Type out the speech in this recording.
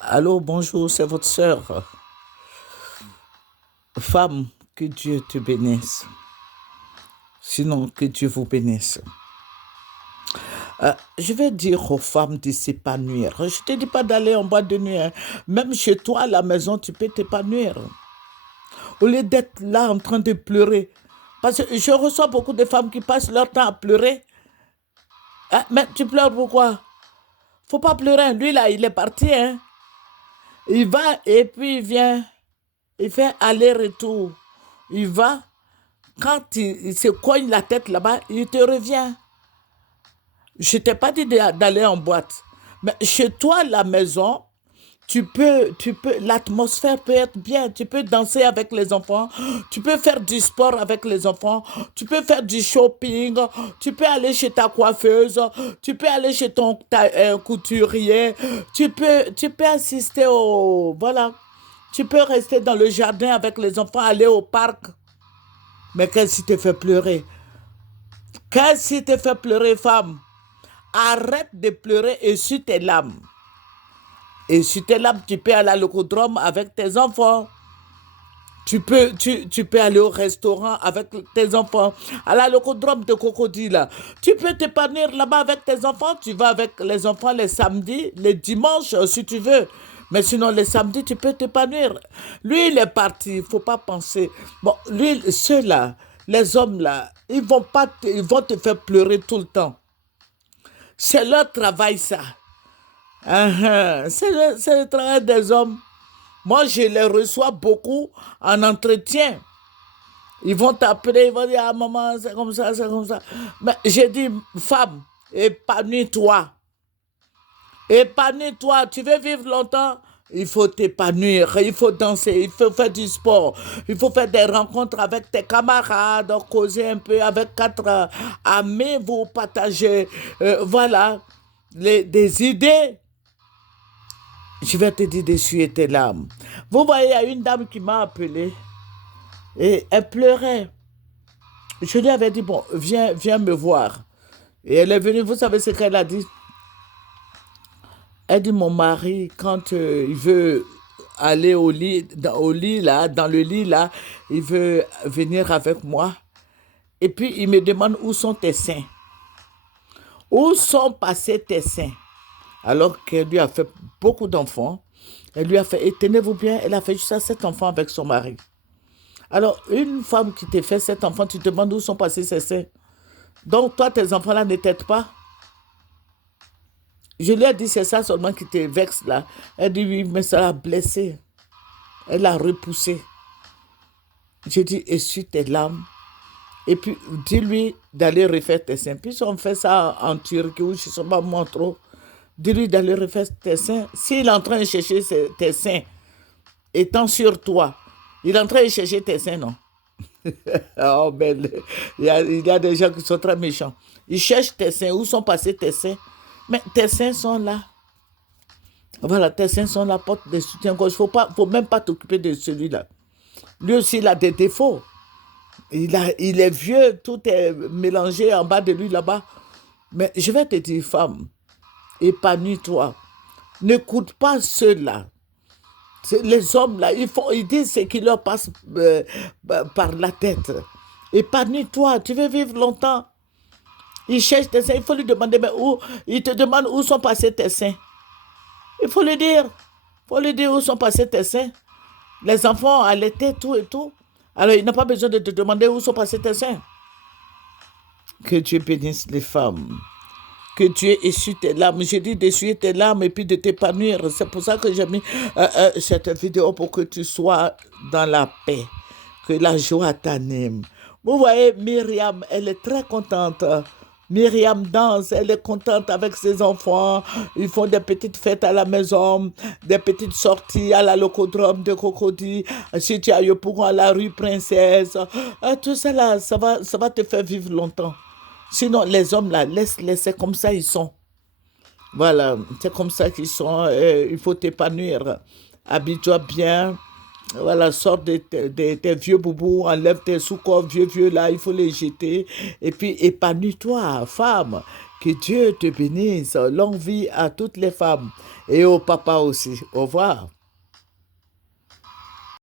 Allô, bonjour, c'est votre sœur. Femme, que Dieu te bénisse. Sinon, que Dieu vous bénisse. Je vais dire aux femmes de s'épanouir. Je ne te dis pas d'aller en boîte de nuit, hein. Même chez toi, à la maison, tu peux t'épanouir. Au lieu d'être là en train de pleurer. Parce que je reçois beaucoup de femmes qui passent leur temps à pleurer. Ah, mais tu pleures pourquoi? Faut pas pleurer, hein. Lui, là, il est parti, hein. Il va et puis il vient. Il fait aller-retour. Il va. Quand il se cogne la tête là-bas, il te revient. Je t'ai pas dit d'aller en boîte. Mais chez toi, à la maison, l'atmosphère peut être bien. Tu peux danser avec les enfants. Tu peux faire du sport avec les enfants. Tu peux faire du shopping. Tu peux aller chez ta coiffeuse. Tu peux aller chez ton couturier. Tu peux assister au, voilà. Tu peux rester dans le jardin avec les enfants, aller au parc. Mais qu'est-ce qui te fait pleurer? Qu'est-ce qui te fait pleurer, femme? Arrête de pleurer et essuie tes larmes. Essuie tes larmes, tu peux aller à l'ocodrome avec tes enfants. Tu peux aller au restaurant avec tes enfants. À l'ocodrome de Cocody, là. Tu peux t'épanouir là-bas avec tes enfants. Tu vas avec les enfants les samedis, les dimanches, si tu veux. Mais sinon, les samedis, tu peux t'épanouir. Lui, il est parti. Il ne faut pas penser. Bon, lui, ceux-là, les hommes, là, ils vont te faire pleurer tout le temps. C'est leur travail, ça. C'est le travail des hommes. Moi, je les reçois beaucoup en entretien. Ils vont t'appeler, ils vont dire, ah maman, c'est comme ça, c'est comme ça. Mais j'ai dit, femme, épanouis-toi. Épanouis-toi. Tu veux vivre longtemps? Il faut t'épanouir, il faut danser, il faut faire du sport, il faut faire des rencontres avec tes camarades, causer un peu avec quatre amis, vous partagez, voilà, des idées. Je vais te dire d'essuyer tes larmes. Vous voyez, il y a une dame qui m'a appelé et elle pleurait. Je lui avais dit, bon, viens me voir. Et elle est venue, vous savez ce qu'elle a dit? Elle dit, mon mari, quand il veut aller au lit là, dans le lit là, il veut venir avec moi. Et puis il me demande où sont tes seins. Où sont passés tes seins? Alors qu'elle lui a fait beaucoup d'enfants. Elle lui a fait, et tenez-vous bien, elle a fait juste 7 enfants avec son mari. Alors, une femme qui te fait 7 enfants, tu te demandes où sont passés ses seins. Donc, toi, tes enfants-là ne t'aident pas. Je lui ai dit, c'est ça seulement qui te vexe là. Elle dit, oui, mais ça l'a blessée. Elle l'a repoussée. J'ai dit, essuie tes larmes. Et puis, dis-lui d'aller refaire tes seins. Puis, on fait ça en Turquie ou je ne sais pas moi trop. Dis-lui d'aller refaire tes seins. S'il est en train de chercher tes seins, étant sur toi, il est en train de chercher tes seins, non? Oh, ben, il y a des gens qui sont très méchants. Ils cherchent tes seins. Où sont passés tes seins? Mais tes seins sont là. Voilà, tes seins sont là, porte de soutien-gorge. Faut même pas t'occuper de celui-là. Lui aussi, il a des défauts. Il est vieux, tout est mélangé en bas de lui là-bas. Mais je vais te dire, femme, épanouis-toi. N'écoute pas ceux-là. Les hommes là, ils disent ce qui leur passe par la tête. Épanouis-toi, tu veux vivre longtemps. Il cherche tes seins, il faut lui demander, mais où? Il te demande où sont passés tes seins. Il faut lui dire. Il faut lui dire où sont passés tes seins. Les enfants allaitaient tout et tout. Alors, il n'a pas besoin de te demander où sont passés tes seins. Que Dieu bénisse les femmes. Que Dieu essuie tes larmes. J'ai dit d'essuyer tes larmes et puis de t'épanouir. C'est pour ça que j'ai mis cette vidéo pour que tu sois dans la paix. Que la joie t'anime. Vous voyez, Myriam, elle est très contente. Myriam danse, elle est contente avec ses enfants. Ils font des petites fêtes à la maison, des petites sorties à la locodrome de Cocody. Si tu as eu pour à la rue Princesse, tout ça là, ça va te faire vivre longtemps. Sinon, les hommes là, laisse-les, c'est comme ça ils sont. Voilà, c'est comme ça qu'ils sont. Il faut t'épanouir. Habille-toi bien. Voilà, sors tes vieux boubous, enlève tes sous-corps vieux, vieux là, il faut les jeter. Et puis, épanouis-toi, femme. Que Dieu te bénisse. Longue vie à toutes les femmes et au papa aussi. Au revoir.